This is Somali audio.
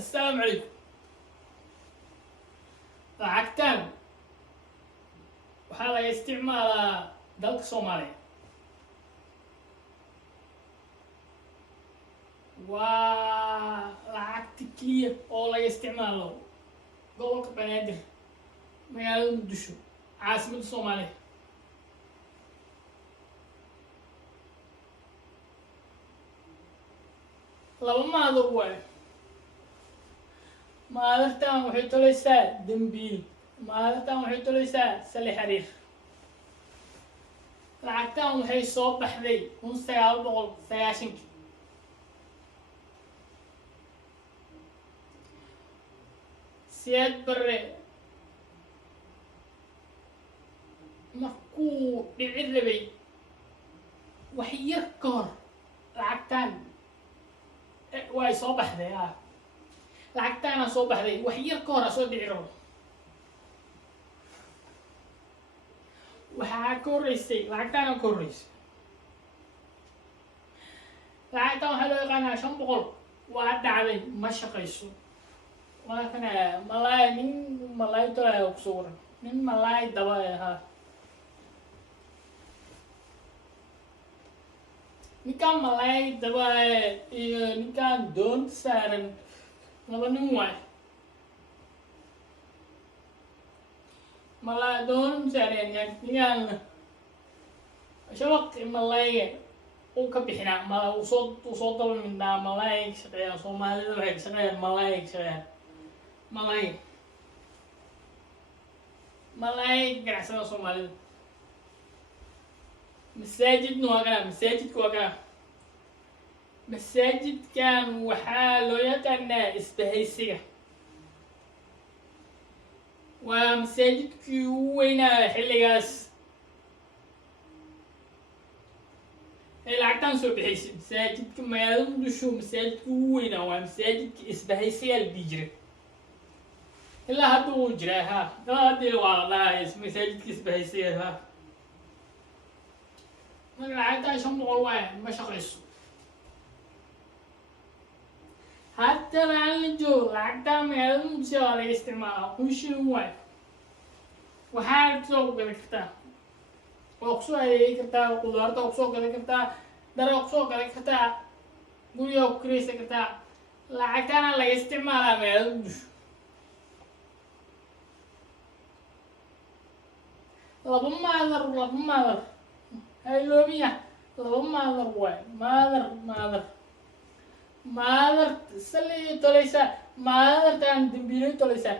السلام عليكم. lacagtan waxaa laga isticmaalaa dalka Soomaaliya. waa lacagta keliya oo laga isticmaalo gobolka Banaadir, magaalada Muqdisho, caasimadda Soomaaliya. laba maadur waaye. maadartan waxay tolaysaa dambiil, maadartan waxay tolaysaa sali xiriir. lacagtan waxay soo baxday 1990. Siyaad Barre markuu dhici rabay wax yar ka hor lacagtan way soo baxday. lacagtaana soo baxday wax yar ka hor soo dhici rabo. waxaa ka horreysay lacagtaana ka horreysay. lacagtan waxaa loo yaqaanaa 500. waa dhacday ma shaqayso. waa kana malaay nin malaay tolaya ku soo waran nin malaay daba ahaa. ninkaan malaay daba iyo ninkaan doonta saaran laba nin waay. malaay doon saaran ninkaan shabaq malaayga uu ka bixinaa malaay uu soo daba midnaa malaay shaqeeya. Soomaalida waxay ka shaqeeyaan malaay ka shaqeeyaan malaay ganacsada Soomaalida. masaajidna waa kana masaajidka waa kana masaajidkan waxaa loo yaqaanaa isbahaysiga. waa masaajidkii ugu weynaa xilligaas ay lacagtan soo bixaysay. masaajidka magaalada Muqdisho masaajidka ugu weynaa waa masaajidka isbahaysiga la dhihi jiray. ilaa hadda wuu jiraa ilaa haddii waa la dhahay masaajidka isbahaysiga marka lacagtan 500 waaye ma shaqayso. حتى الآن الجو لعقدها magaalada Muqdisho waa laga isticmaalaa 1 shilin waaye. waxaa kusoo gadan kartaa oo kusoo adeegi kartaa qudaarta oo kusoo gadan kartaa dhar oo kusoo gadan kartaa guriga ku kiraysan kartaa. lacagtana laga isticmaalaa magaalada Muqdisho. laba maadar hayloobiya laba maadar waaye. maadar sali tolaysaa maadartan dambiilay tolaysaa